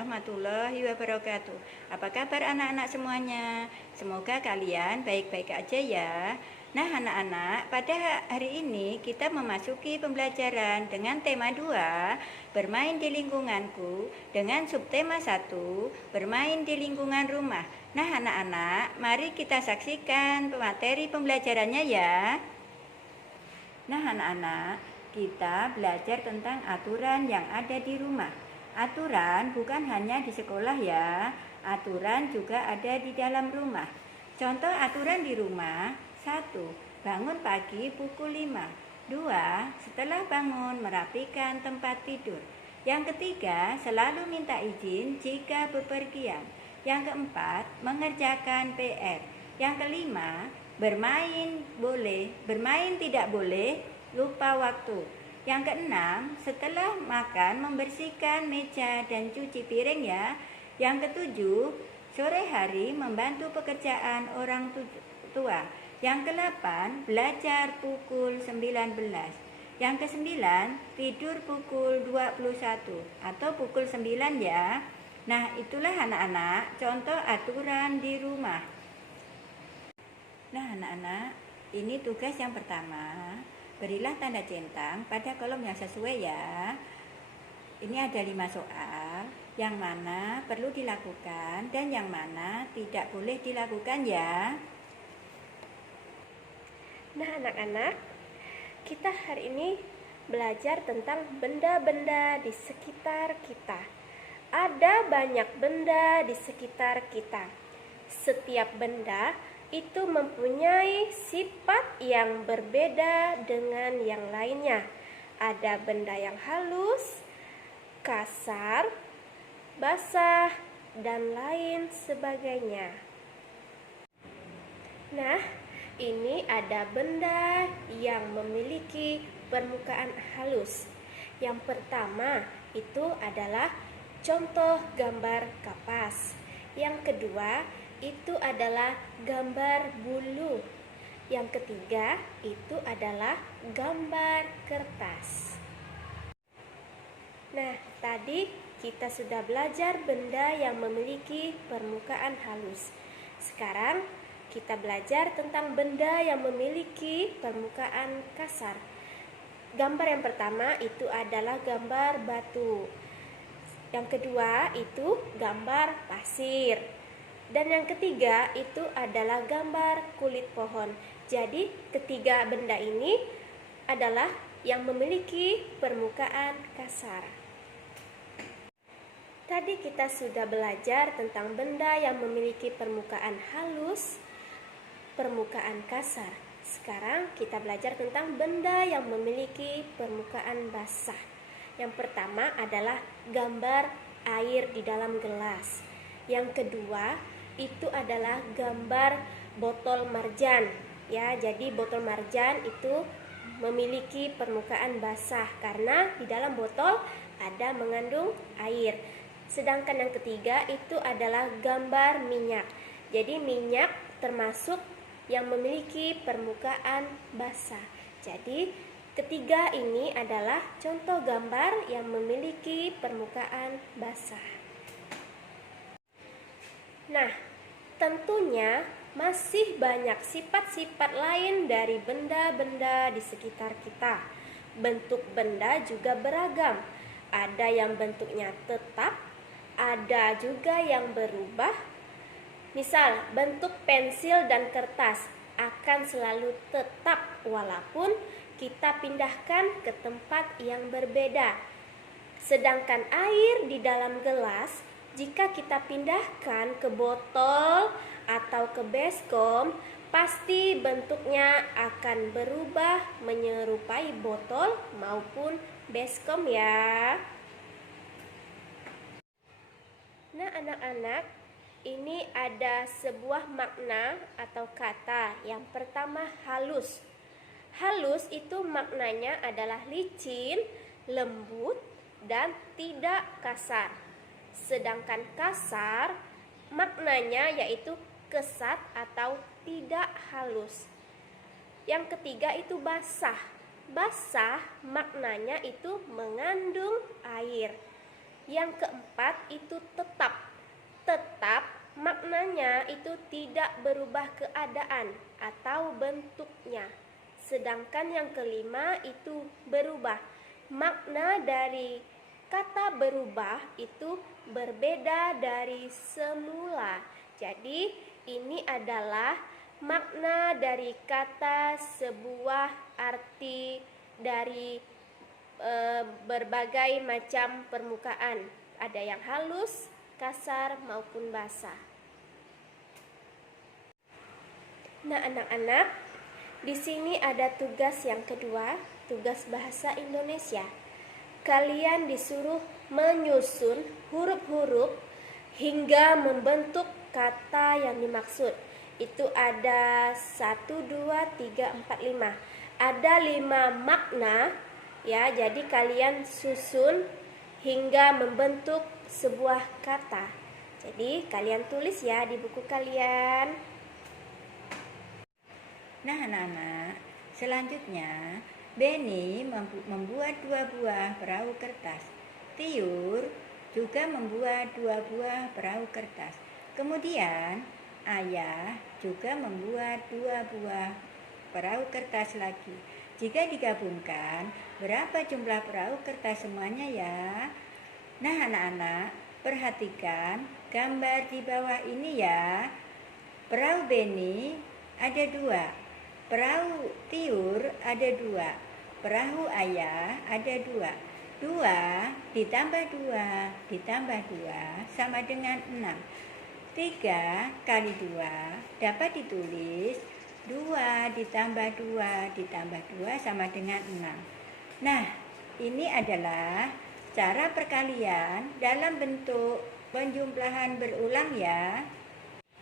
warahmatullahi wabarakatuh. Apa kabar anak-anak semuanya? Semoga kalian baik-baik aja ya. Nah anak-anak, pada hari ini kita memasuki pembelajaran dengan tema 2, bermain di lingkunganku, dengan subtema 1, bermain di lingkungan rumah. Nah anak-anak, mari kita saksikan materi pembelajarannya ya. Nah anak-anak, kita belajar tentang aturan yang ada di rumah. Aturan bukan hanya di sekolah ya, aturan juga ada di dalam rumah. Contoh aturan di rumah: 1. Bangun pagi pukul 5. 2. Setelah bangun merapikan tempat tidur. Yang ketiga, selalu minta izin jika bepergian. Yang keempat, mengerjakan PR. Yang kelima, bermain boleh, bermain tidak boleh, lupa waktu. Yang keenam, setelah makan membersihkan meja dan cuci piring ya. Yang ketujuh, sore hari membantu pekerjaan orang tua. Yang kedelapan, belajar pukul 19. Yang kesembilan, tidur pukul 21 atau pukul 9 ya. Nah, itulah anak-anak contoh aturan di rumah. Nah anak-anak, ini tugas yang pertama. Berilah tanda centang pada kolom yang sesuai ya. Ini ada 5 soal, yang mana perlu dilakukan dan yang mana tidak boleh dilakukan ya. Nah anak-anak, kita hari ini belajar tentang benda-benda di sekitar kita. Ada banyak benda di sekitar kita. Setiap benda itu mempunyai sifat yang berbeda dengan yang lainnya. Ada benda yang halus, kasar, basah, dan lain sebagainya. Nah, ini ada benda yang memiliki permukaan halus. Yang pertama itu adalah contoh gambar kapas. Yang kedua itu adalah gambar bulu. Yang ketiga itu adalah gambar kertas. Nah, tadi kita sudah belajar benda yang memiliki permukaan halus. Sekarang kita belajar tentang benda yang memiliki permukaan kasar. Gambar yang pertama itu adalah gambar batu. Yang kedua itu gambar pasir. Dan yang ketiga itu adalah gambar kulit pohon. Jadi ketiga benda ini adalah yang memiliki permukaan kasar. Tadi kita sudah belajar tentang benda yang memiliki permukaan halus, permukaan kasar. Sekarang kita belajar tentang benda yang memiliki permukaan basah. Yang pertama adalah gambar air di dalam gelas. Yang kedua itu adalah gambar botol marjan. Ya, jadi botol marjan itu memiliki permukaan basah karena di dalam botol ada mengandung air. Sedangkan yang ketiga itu adalah gambar minyak. Jadi minyak termasuk yang memiliki permukaan basah. Jadi ketiga ini adalah contoh gambar yang memiliki permukaan basah. Nah, tentunya masih banyak sifat-sifat lain dari benda-benda di sekitar kita. Bentuk benda juga beragam. Ada yang bentuknya tetap, ada juga yang berubah. Misal, bentuk pensil dan kertas akan selalu tetap walaupun kita pindahkan ke tempat yang berbeda. Sedangkan air di dalam gelas, jika kita pindahkan ke botol atau ke baskom, pasti bentuknya akan berubah menyerupai botol maupun baskom ya. Nah anak-anak, ini ada sebuah makna atau kata. Yang pertama halus. Halus itu maknanya adalah licin, lembut, dan tidak kasar. Sedangkan kasar maknanya yaitu kesat atau tidak halus. Yang ketiga itu basah. Basah maknanya itu mengandung air. Yang keempat itu tetap. Tetap maknanya itu tidak berubah keadaan atau bentuknya. Sedangkan yang kelima itu berubah. Makna dari kata berubah itu berbeda dari semula. Jadi ini adalah makna dari kata sebuah arti dari berbagai macam permukaan. Ada yang halus, kasar maupun basah. Nah, anak-anak, di sini ada tugas yang kedua, tugas bahasa Indonesia. Kalian disuruh menyusun huruf-huruf hingga membentuk kata yang dimaksud. Itu ada 1, 2, 3, 4, 5. Ada 5 makna, ya. Jadi kalian susun hingga membentuk sebuah kata. Jadi kalian tulis ya di buku kalian. Nah, anak-anak, selanjutnya Beni membuat 2 buah perahu kertas. Tiur juga membuat 2 buah perahu kertas. Kemudian Ayah juga membuat 2 buah perahu kertas lagi. Jika digabungkan, berapa jumlah perahu kertas semuanya ya? Nah, anak-anak, perhatikan gambar di bawah ini ya. Perahu Beni ada 2. Perahu Tiur ada 2, perahu Ayah ada 2. 2 ditambah 2 ditambah 2 sama dengan 6. 3 kali 2 dapat ditulis 2 ditambah 2 ditambah 2 sama dengan 6. Nah, ini adalah cara perkalian dalam bentuk penjumlahan berulang ya.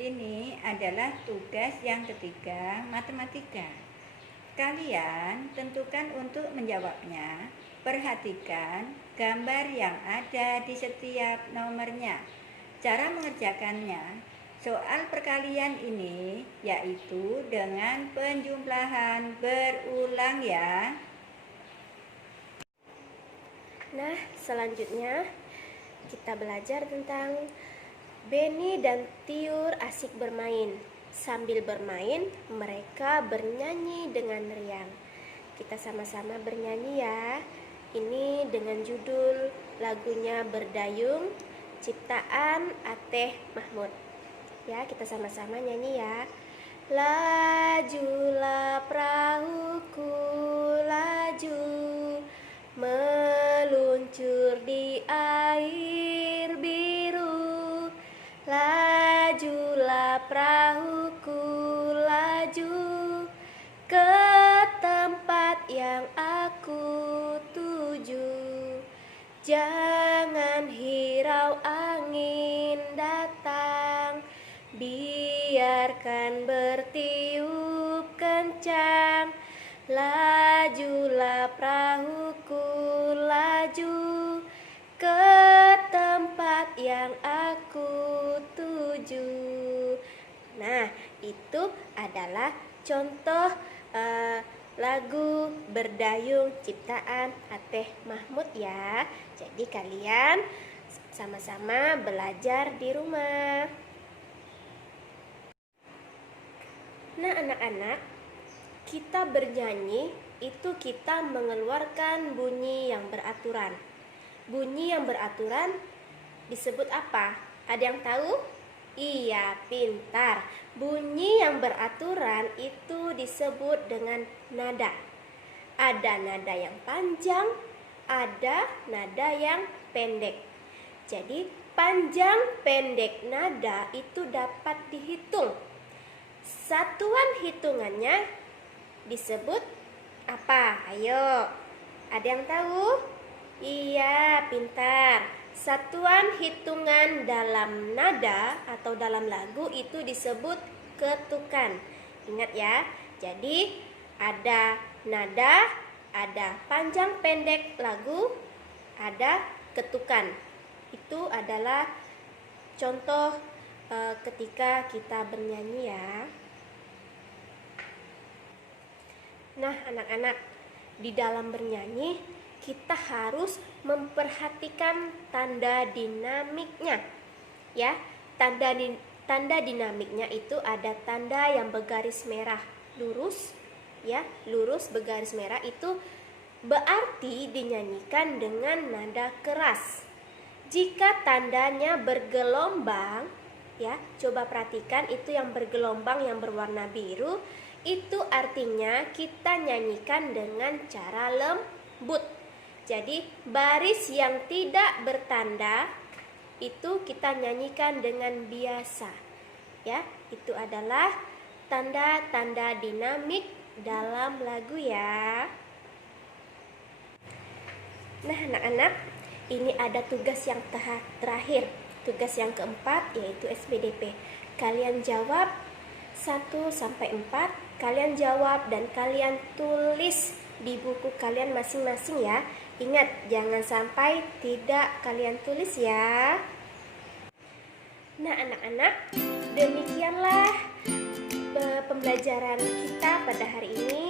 Ini adalah tugas yang ketiga, matematika. Kalian tentukan untuk menjawabnya. Perhatikan gambar yang ada di setiap nomornya. Cara mengerjakannya, soal perkalian ini yaitu dengan penjumlahan berulang ya. Nah, selanjutnya kita belajar tentang Beni dan Tiur asik bermain. Sambil bermain, mereka bernyanyi dengan riang. Kita sama-sama bernyanyi ya. Ini dengan judul lagunya Berdayung, ciptaan Ateh Mahmud. Ya, kita sama-sama nyanyi ya. Lajulah perahuku, laju, meluncur di air biru. Lajulah perahuku, laju, ke tempat yang aku tuju. Jangan hirau angin datang, biarkan bertiup kencang. Lajulah perahuku, laju, ke tempat yang aku tuju. Nah, itu adalah contoh lagu Berdayung ciptaan Ateh Mahmud ya. Jadi kalian sama-sama belajar di rumah. Nah, anak-anak, kita bernyanyi itu kita mengeluarkan bunyi yang beraturan. Bunyi yang beraturan disebut apa? Ada yang tahu? Iya, pintar. Bunyi yang beraturan itu disebut dengan nada. Ada nada yang panjang, ada nada yang pendek. Jadi, panjang pendek nada itu dapat dihitung. Satuan hitungannya disebut apa? Ayo, ada yang tahu? Iya, pintar. Satuan hitungan dalam nada atau dalam lagu itu disebut ketukan. Ingat ya. Jadi ada nada, ada panjang pendek lagu, ada ketukan. Itu adalah contoh ketika kita bernyanyi ya. Nah, anak-anak, di dalam bernyanyi kita harus memperhatikan tanda dinamiknya. Ya, tanda dinamiknya itu ada tanda yang bergaris merah lurus, ya, lurus bergaris merah itu berarti dinyanyikan dengan nada keras. Jika tandanya bergelombang, ya, coba perhatikan itu yang bergelombang yang berwarna biru, itu artinya kita nyanyikan dengan cara lembut. Jadi baris yang tidak bertanda itu kita nyanyikan dengan biasa. Ya, itu adalah tanda-tanda dinamik dalam lagu ya. Nah, anak-anak, ini ada tugas yang terakhir. Tugas yang keempat yaitu SPDP. Kalian jawab 1-4, kalian jawab dan kalian tulis di buku kalian masing-masing ya. Ingat, jangan sampai tidak kalian tulis ya. Nah, anak-anak, demikianlah pembelajaran kita pada hari ini.